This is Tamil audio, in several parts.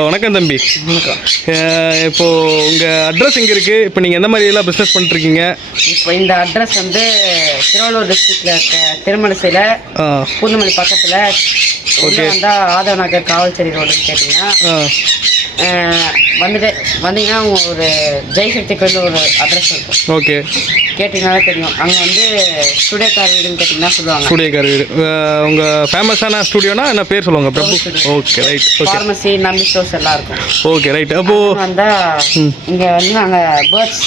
வணக்கம் தம்பி. அஹ் இப்போ உங்கள் அட்ரஸ் எங்கே இருக்குது இப்போ நீங்கள் எந்த மாதிரி எல்லாம் பிஸ்னஸ் பண்ணிருக்கீங்க இப்போ இந்த அட்ரஸ் வந்து திருவள்ளூர் டிஸ்ட்ரிக்ட்ல இருக்க திருமணசையில் ஆ. பூந்தமல்லி பக்கத்தில். உள்ள வந்தால் ஆதவ நகர் காவல்சரி ரோடுன்னு கேட்டிங்கன்னா வந்துட்டு வந்தீங்கன்னா ஒரு ஜெய்சக்தி கோயில் ஒரு அட்ரஸ் இருக்கும். ஓகே. கேட்டிங்கனாலே தெரியும். அங்கே வந்து ஸ்டுடியோ கார் வீடுன்னு கேட்டிங்கன்னா சொல்லுவாங்க. ஸ்டூடியோக்கார் வீடு. உங்கள் ஃபேமஸான ஸ்டூடியோனா என்ன பேர் சொல்லுவாங்க Prabhu? Okay right okay pharmacy Nambi stores எல்லாம் இருக்கும். ஓகே ரைட் அப்போது வந்தா இங்க வந்து நாங்க பேர்ட்ஸ்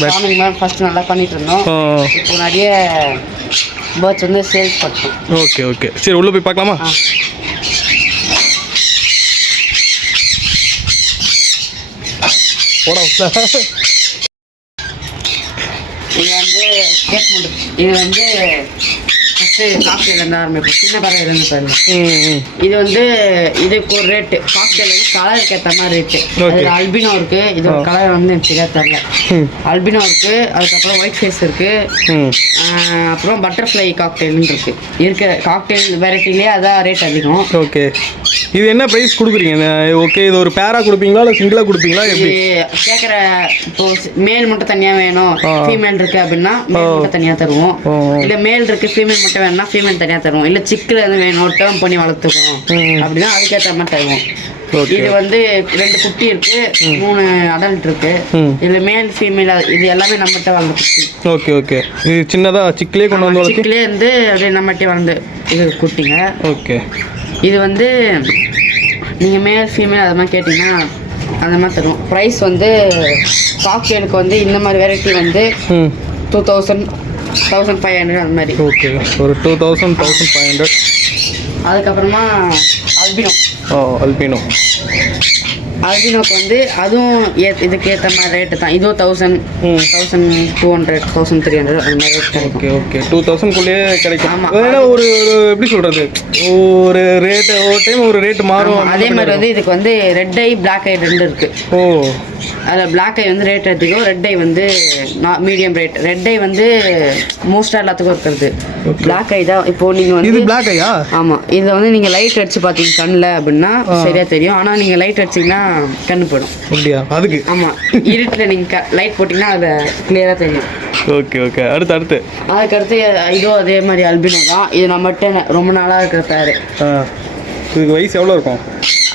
ஃபார்மிங் மாதிரி ஃபர்ஸ்ட் நல்லா பண்ணிட்டு இருந்தோம். இப்போ நிறைய பேர்ட்ஸ் வந்து சேல்ஸ் பண்ணோம் ஓகே ஓகே சரி உள்ளே போய் பார்க்கலாமா? போடா இது வந்து கேட் இது வந்து ஃபஸ்ட்டு காக்டெயில் இருந்து ஆரம்பிக்கும் சின்ன பறவை இருந்து பாருங்க. இது வந்து இதுக்கு ஒரு ரேட்டு காக்டெயில் வந்து கலருக்கு ஏற்ற மாதிரி ரேட்டு. அது அல்பினோ இருக்கு. இது ஒரு கலர் வந்து எனக்கு சரியா தெரில அல்பினோ இருக்கு அதுக்கப்புறம் ஒயிட் ஃபேஸ் இருக்கு. ஆஹ் அப்புறம் பட்டர்ஃப்ளை காக்டெயில்னு இருக்கு. இருக்க காக்டெயில் வெரைட்டிலேயே அதான் ரேட் அதிகம். ஓகே இது என்ன ப்ரைஸ் கொடுக்குறீங்க? ஓகே இது ஒரு பேரா கொடுப்பீங்களா? இல்லை சிங்கிளாக கொடுப்பீங்களா? எப்படி? கேட்குற இப்போ மேல் மட்டும் தனியா வேணும். ஃபீமேல் இருக்கு அப்படின்னா மேல் மட்டும் தனியா தருவோம். இல்ல மேல் இருக்கு ஃபீமேல் மட்டும் வேணும்னா ஃபீமேல் தனியா தருவோம். இல்ல சிக்கில் இருந்து வேணும் டேர்ம் பண்ணி வளர்த்துக்கணும். அப்படின்னா அதுக்கேற்ற மாதிரி தருவோம். இது வந்து ரெண்டு குட்டி இருக்கு மூணு அடல்ட் இருக்கு. இதுல மேல் ஃபீமேல் இது எல்லாமே நம்மகிட்ட வளர்ந்த குட்டி. ஓகே ஓகே இது சின்னதாக சிக்கிலே கொண்டு வந்து சிக்கிலே இருந்து அப்படியே நம்மகிட்ட வளர்ந்து இது குட்டிங்க. ஓகே இது வந்து நீங்கள் மேல் ஃபீமேல் அது மாதிரி கேட்டிங்கன்னா அந்த மாதிரி தரும் ப்ரைஸ் வந்து காக்டெயிலுக்கு வந்து இந்த மாதிரி வெரைட்டி வந்து two thousand thousand five hundred அந்த மாதிரி. ஓகே ஒரு two thousand thousand five hundred அதுக்கப்புறமா அல்பினோ ஓ அல்பினோ அல்பினோக்கு வந்து அதுவும் ஏ இதுக்கு ஏற்ற மாதிரி ரேட்டு தான். இதுவும் thousand. Thousand two hundred thousand three hundred அந்த மாதிரி ஓகே ஓகே. டூ தௌசண்ட்குள்ளேயே கிடைக்கும். ஆமா. ஏன்னா ஒரு ஒரு எப்படி சொல்கிறது ஒரு ரேட்டு ஒரு டைம் ஒரு ரேட்டு மாறும். அதே மாதிரி வந்து இதுக்கு வந்து ரெட் ஐ பிளாக் ஐ ரெண்டு இருக்கு. ஓ. அதில் பிளாக் ஐ வந்து ரேட் அதிகம் ரெட் ஐ வந்து மீடியம் ரேட் ரெட் ஐ வந்து மோஸ்ட்டாக எல்லாத்துக்கும் இருக்கிறது. பிளாக் ஐ தான். இப்போ நீங்கள் வந்து இது பிளாக் ஐயா ஆமா. இதை வந்து நீங்க லைட் அடிச்சு பாத்தீங்க கண்ணுல அப்படின்னா சரியா தெரியும். ஆனா நீங்க லைட் அடிச்சீங்கன்னா கண்ணு போயிடும். அப்படியா? அதுக்கு? ஆமா. இருட்டுல நீங்க லைட் போட்டீங்கன்னா அதை கிளியரா தெரியும். ஓகே ஓகே அடுத்து அடுத்து. அதுக்கடுத்து இதோ அதே மாதிரி அல்பினோ தான். இது நம்மகிட்ட ரொம்ப நாளா இருக்கிற பேரு. இதுக்கு வயசு எவ்வளோ இருக்கும்?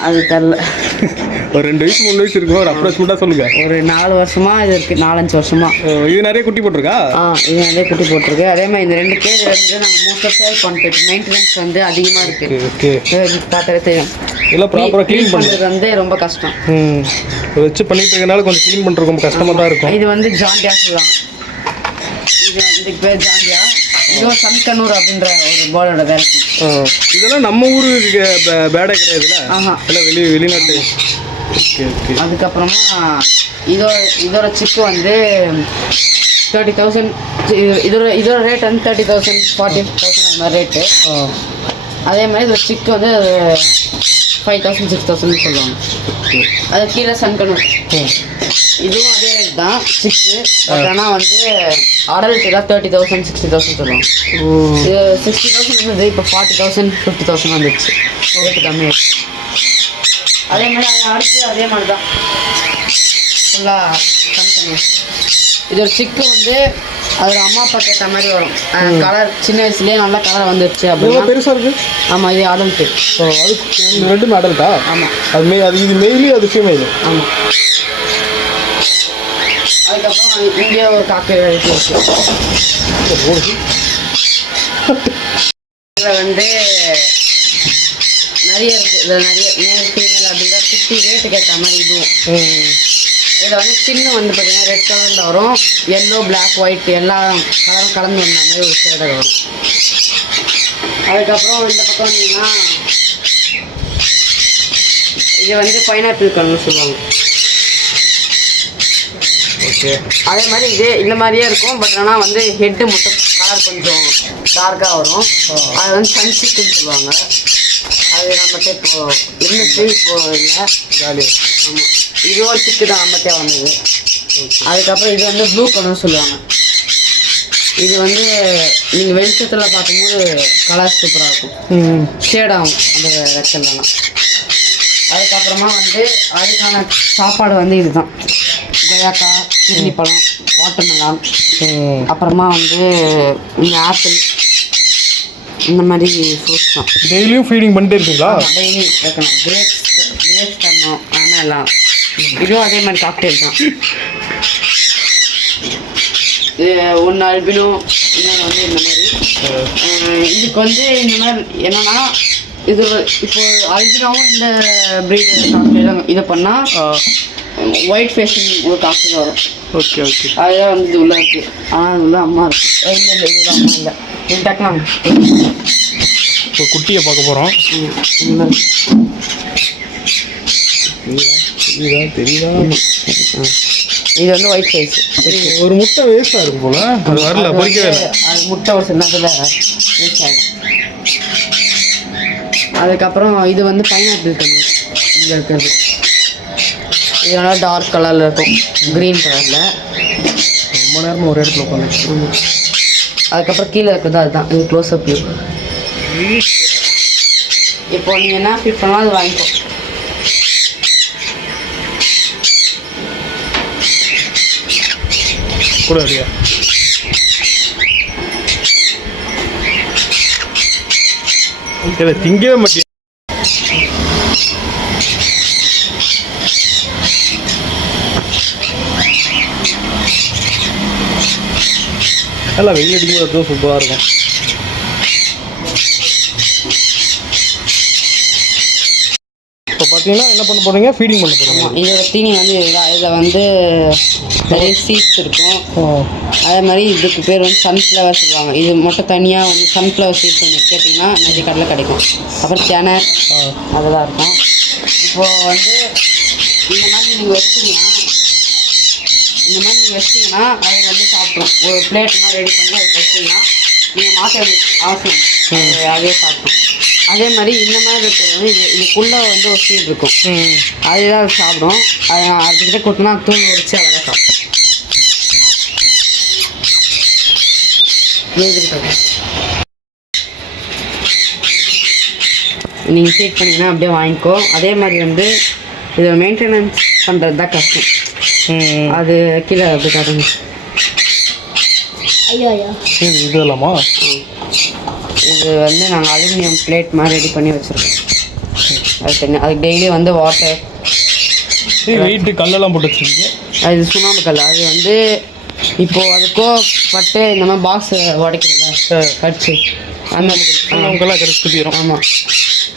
அது தெரில. ஒரு ரெண்டு வயசு மூணு வயசு இருக்கும் ஒரு அப்ரோச்மெண்ட்டாக சொல்லுங்கள் ஒரு நாலு வருஷமா இது இருக்கு நாலஞ்சு வருஷமா. இது நிறைய குட்டி போட்டிருக்கா? ஆ இது நிறைய குட்டி போட்டிருக்கு. அதே மாதிரி இந்த ரெண்டு கேஜ் வந்து நாங்கள் மோஸ்ட்டாக சேல் பண்ணிட்டு மெயின்டெனன்ஸ் வந்து அதிகமா இருக்கு. ஓகே பார்த்தாலே தெரியும். எல்லாம் ப்ராப்பராக க்ளீன் பண்ணு. பண்ணுறது வந்து ரொம்ப கஷ்டம். ம். வச்சு பண்ணிட்டு இருக்கனால கொஞ்சம் க்ளீன் பண்ணுறது ரொம்ப கஷ்டமாக தான் இருக்கும். இது வந்து ஜாண்டியா சொல்லுவாங்க. இது வந்து இதுக்கு பேர் ஜாண்டியா? இதுவும் சன்கனூர் அப்படின்ற ஒரு போர்டோட ஆ. இதெல்லாம் நம்ம பே- பேடே கிடையாதுல்ல? ஆஹா. எல்லாம் வெளி வெளிநாட்டு. அதுக்கப்புறமா இதோட இதோட சிப்பு வந்து தேர்ட்டி தௌசண்ட் இதோட இதோட ரேட் வந்து தேர்ட்டி தௌசண்ட் ஃபார்ட்டி தௌசண்ட் அந்த மாதிரி ரேட்டு அதே மாதிரி இதோட சிக்கு வந்து ஃபைவ் தௌசண்ட் சிக்ஸ் தௌசண்ட் சொல்லுவாங்க. அது கீழே சன்கனூர் ம். இதுவும் அதே ரேட் தான் சிக்ஸு பட் ஆனால் வந்து அடல்ட் எல்லாம் தேர்ட்டி தௌசண்ட் சிக்ஸ்டி தௌசண்ட் சொல்லுவாங்க. இது சிக்ஸ்டி தௌசண்ட் இருந்தது இப்போ ஃபார்ட்டி தௌசண்ட் ஃபிஃப்டி தௌசண்ட் வந்துடுச்சு ரேட்டு கம்மி அதே மாதிரி அடுத்து அதே மாதிரி தான் ஃபுல்லாக கம்மி இது ஒரு சிக்கு வந்து அதோட அம்மா அப்பா கேட்ட மாதிரி வரும். கலர் சின்ன வயசுலேயே நல்லா கலர் வந்துடுச்சு எவ்வளோ அப்படின்னா பெருசாக இருக்கு? ஆமாம் இது அடல்ட்டு ஓ அது ரெண்டும் அடல்ட்டா ஆமாம் அது மே அது இது மெயிலி அது ஃபீமேலு ஆமாம் அதுக்கப்புறம் இங்கே ஒரு காக்கை இருக்கு வந்து நிறைய இருக்குது இதில் நிறைய மேல் ஃபீமேல் அப்படின்ற குட்டி ரேட்டுக்கு ஏற்ற மாதிரி இதுவும் இதில் வந்து சின்ன வந்து பார்த்தீங்கன்னா ரெட் கலரில் வரும். எல்லோ பிளாக் ஒயிட் எல்லா கலரும் கலந்து வந்த மாதிரி ஒரு ஷேடர் வரும். அதுக்கப்புறம் இந்த பக்கம் வந்தீங்கன்னா இது வந்து பைனாப்பிள் கலர்னு சொல்லுவாங்க. ஓகே. அதே மாதிரி இதே இந்த மாதிரியே இருக்கும். பட் ஆனால் வந்து ஹெட்டு மட்டும் கலர் கொஞ்சம் டார்க்காக வரும். அது வந்து சன்சிக்குன்னு சொல்லுவாங்க. நம்மகிட்ட இப்போ இருந்துச்சு இப்போ இல்லை ஜாலியாக ஆமாம் இதுவும் சிக்கு தான் நம்மகிட்ட வந்தது. அதுக்கப்புறம் இது வந்து ப்ளூ கலர்னு சொல்லுவாங்க. இது வந்து நீங்கள் வெளிச்சத்தில் பார்க்கும்போது கலர் சூப்பராக இருக்கும். ம். ஷேட் ஆகும் அந்த ரெக்கல்லாம் அதுக்கப்புறமா வந்து அதுக்கான சாப்பாடு வந்து இதுதான். கொய்யாக்காய் கிர்னி பழம் வாட்டர்மெலான் அப்புறமா வந்து இந்த ஆப்பிள். இந்த மாதிரி ஃப்ரூட்ஸ் தான். டெய்லியும் ஃபீடிங் பண்ணிட்டே இருக்கீங்களா டெய்லி வைக்கணும். கிரேப்ஸ் கிரேப்ஸ் தரணும் ஆனால் இதுவும் அதே மாதிரி காக்டெயில் தான். ஒன்று அல்பினோ இன்னொன்று வந்து இந்த மாதிரி. இதுக்கு வந்து இந்த மாதிரி என்னன்னா இது இப்போ அல்பினோவும் இந்த ப்ரீடு காக்டெயிலும் இது பண்ணால் ஒயிட் ஃபேஷன் ஒரு காக்டெயில் வரும். ஓகே ஓகே அதுதான் வந்து இது உள்ள இருக்கு. ஆனால் அது உள்ள அம்மா இருக்கு. அஹ் இல்லை இல்லை இது அம்மா இல்லை. டக்கலாம் இப்போ குட்டியை பார்க்க போகிறோம் தெரியுதா? தெரியுதா? இது வந்து ஒயிட் ஃபேஸ் ஒரு முட்டை வேஸ்டாக இருக்கும் போல. அது வரல பொறிக்கவே அது முட்டை ஒரு நேரத்தில் வேஸ்ட் ஆகிடும் அதுக்கப்புறம் இது வந்து பைனாப்பிள் கண்ணு இங்கே இருக்கிறது. இது நல்லா டார்க் கலரில் இருக்கும். க்ரீன் கலரில் ரொம்ப நேரமாக ஒரு இடத்துல உட்காந்து அதுக்கப்புறம் கீழே இருக்கிறது அதுதான். இது க்ளோஸ் அப் வியூ இப்போ நீங்கள் என்ன ஃபிட் பண்ணாலும் அது வாங்கிக்கோ. கூட இல்லையா திங்கவே மாட்டேன் நல்லா வெயில் அடிக்கும்போது அதுவும் சூப்பராக இருக்கும். இப்போ பார்த்தீங்கன்னா என்ன பண்ண போறீங்க? ஃபீடிங் பண்ண ஆமாம் இதோட தீனி வந்து இதுதான். இதில் வந்து நிறைய சீட்ஸ் இருக்கும். அதே மாதிரி இதுக்கு பேர் வந்து சன்ஃப்ளவர் சொல்லுவாங்க. இது மட்டும் தனியாக வந்து சன்ஃப்ளவர் சீட்ஸ் ஒன்று கேட்டிங்கன்னா நிறைய கடையில் கிடைக்கும். அப்புறம் ஆ. அதெல்லாம் இருக்கும். இப்போ வந்து இந்த மாதிரி நீங்கள் வச்சிங்கன்னா இந்த மாதிரி நீங்கள் வச்சிங்கன்னா அது வந்து சாப்பிட்ரும் ஒரு பிளேட் மாதிரி ரெடி பண்ணி அதை வச்சிங்கன்னா நீங்கள் மாற்ற அவசியம். அது அதே சாப்பிடும் அதே மாதிரி இந்த மாதிரி இருக்கிறது வந்து இது இதுக்குள்ளே வந்து ஒரு சீட் இருக்கும். அதுதான் அது சாப்பிடும் அது அதுக்கிட்ட கொடுத்தனா தூள் உரிச்சு அழகாக சாப்பிடும் நீங்கள் ஃபீட் பண்ணிங்கன்னா அப்படியே வாங்கிக்கோ. அதே மாதிரி வந்து இதை மெயின்டெனன்ஸ் பண்ணுறது தான் கஷ்டம். அது கீழே அப்படி காட்டுங்க. ஐயோ ஐயோ. இது இது இல்லாமா இது வந்து நாங்கள் அலுமினியம் பிளேட் மாதிரி ரெடி பண்ணி வச்சுருக்கோம். அது தண்ணி அதுக்கு டெய்லி வந்து வாட்டர் வெயிட்டு கல்லெல்லாம் போட்டு வச்சிருக்கீங்க? அது சுண்ணாம்பு கல் அது வந்து இப்போ அதுக்கோ பட்டு இந்த மாதிரி பாக்ஸ் உடைக்கிறதுல கடிச்சு. அந்த அவங்கெல்லாம் கடிச்சு. தீரும் ஆமாம்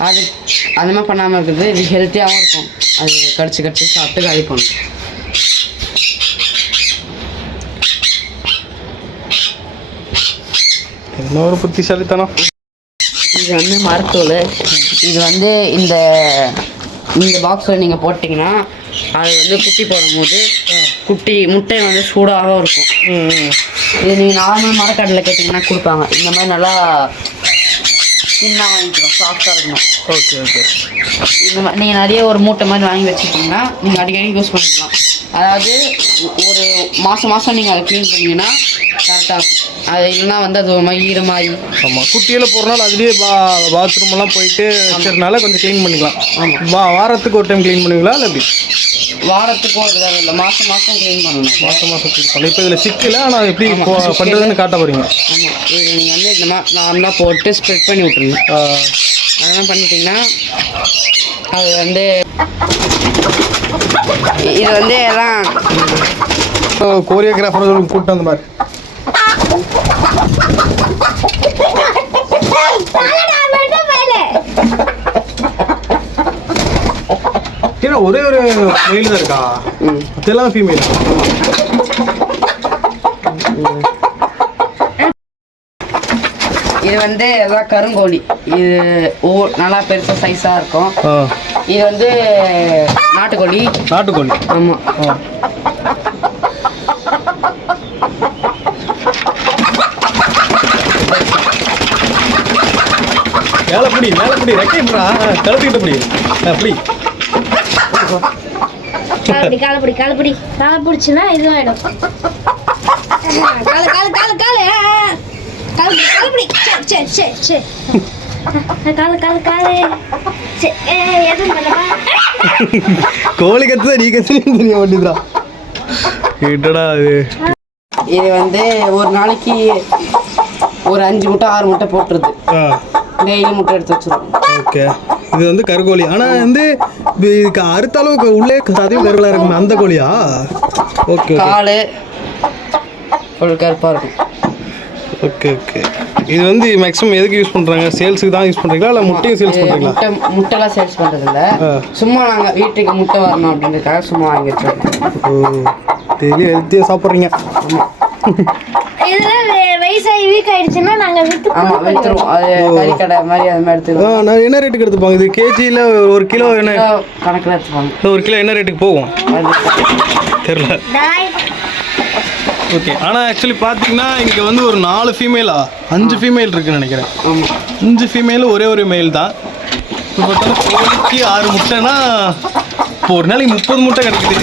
அது அந்த மாதிரி பண்ணாமல் இருக்கிறது இது ஹெல்த்தியாகவும் இருக்கும். அது கடிச்சு கடிச்சு சாப்பிட்டு காலி பண்ணும். என்ன ஒரு புத்திசாலித்தனம். இது வந்து மரத்தூள் இது வந்து இந்த இந்த பாக்ஸில் நீங்கள் போட்டிங்கன்னா அது வந்து குட்டி போடும்போது குட்டி முட்டை வந்து சூடாக இருக்கும். இது நீங்கள் நார்மல் மரக்கடையில் கேட்டிங்கன்னா கொடுப்பாங்க. இந்த மாதிரி நல்லா சின்ன வாங்கிக்கணும் சாஃப்டாக இருக்கணும். ஓகே ஓகே இந்த மாதிரி நீங்கள் நிறைய ஒரு மூட்டை மாதிரி வாங்கி வச்சுக்கிட்டிங்கன்னா நீங்கள் அடிக்கடி யூஸ் பண்ணிக்கலாம். அதாவது ஒரு மாதம் மாதம் நீங்கள் அதை க்ளீன் பண்ணீங்கன்னா கரெக்டாக அது இல்லைன்னா வந்து அது ஒரு மாதிரி ஈரமாகி ஆமாம் குட்டியில் போகிறனால அதுலேயே பா பாத்ரூம் எல்லாம் போயிட்டு வச்சதுனால கொஞ்சம் க்ளீன் பண்ணிக்கலாம். ஆமாம் வா வாரத்துக்கு ஒரு டைம் க்ளீன் பண்ணுவீங்களா இல்லை எப்படி? வாரத்துக்கு ஒரு தடவை இல்லை மாதம் மாதம் க்ளீன் பண்ணணும். மாதம் மாதம் க்ளீன் பண்ணி இப்போ இதில் சிக்கல ஆனால் எப்படி. பண்ணுறதுன்னு காட்ட போகிறீங்க ஆமாம் இது நீங்கள் வந்து இந்த மாதிரி நார்மலாக போட்டு ஸ்ப்ரெட் பண்ணி விட்ருங்க அதெல்லாம் பண்ணிட்டீங்கன்னா அது வந்து இது வந்து எல்லாம் கோரியோகிராஃபர் கூப்பிட்டு வந்த மாதிரி ஏன்னா ஒரே ஒரு மெயில் தான் இருக்கா? ம், அதெல்லாம் ஃபீமேல் இது வந்து எல்லாம் கருங்கோழி. இது ஓ நல்லா பெருசாக சைஸாக இருக்கும். இது வந்து நாட்டுக்கோழி. நாட்டுக்கோழி. ஆமாம் ஆ. மேலே பிடி மேலே பிடி ரெக்கை பிடா கழுத்துக்கிட்டு பிடி. பிடி. காலப்படி காலப்படி காலப்படி காலை பிடிச்சுன்னா இதுவாயிடும் காலு காலு காலு காலு. ஆ. காலப்படி காலப்படி சரி சரி சரி சரி காலு காலு காலு. கோழி கத்து தான் நீ கத்து தெரிய கேட்டடா அது. இது வந்து ஒரு நாளைக்கு ஒரு அஞ்சு முட்டை ஆறு முட்டை போட்டுருது டெய்லி முட்டை எடுத்து வச்சிருவோம். ஓகே. இது வந்து கருங்கோழி ஆனால் வந்து இது இதுக்கு அறுத்த அளவுக்கு உள்ளே அதிகம் கருகலாக இருக்குமே அந்த கோழியா? ஓகே கால் ஃபுல் கருப்பாக இருக்கும். ஓகே ஓகே இது வந்து மேக்ஸிமம் எதுக்கு யூஸ் பண்ணுறாங்க சேல்ஸுக்கு தான் யூஸ் பண்ணுறீங்களா இல்லை முட்டையும் சேல்ஸ் பண்ணுறீங்களா முட்டை முட்டைலாம் சேல்ஸ் பண்ணுறதில்ல ஆ. சும்மா நாங்கள் வீட்டுக்கு முட்டை வரணும் அப்படின்றதுக்காக சும்மா வாங்கி வச்சிருக்கோம். டெய்லி ஹெல்த்தியாக சாப்பிட்றீங்க. ஆமாம் விற்றுருவோம் அது கறி கடை மாதிரி அது மாதிரி ஆ எடுத்துருவோம் நான் என்ன ரேட்டுக்கு எடுத்துப்பாங்க? இது கேஜியில் ஒரு கிலோ என்ன? கணக்கில் எடுத்துப்பாங்க. ஒரு கிலோ என்ன ரேட்டுக்கு போகும்? தெரில டாய் ஓகே ஆனால் ஆக்சுவலி பார்த்தீங்கன்னா இங்கே வந்து ஒரு நாலு ஃபீமேலா அஞ்சு ஃபீமேல் இருக்குன்னு நினைக்கிறேன். அஞ்சு ஃபீமேல் ஒரே ஒரு மேல் தான். இப்போ பார்த்தாலும் கோழிக்கு ஆறு முட்டைனா இப்போ ஒரு நாளைக்கு முப்பது முட்டை கிடைக்குது.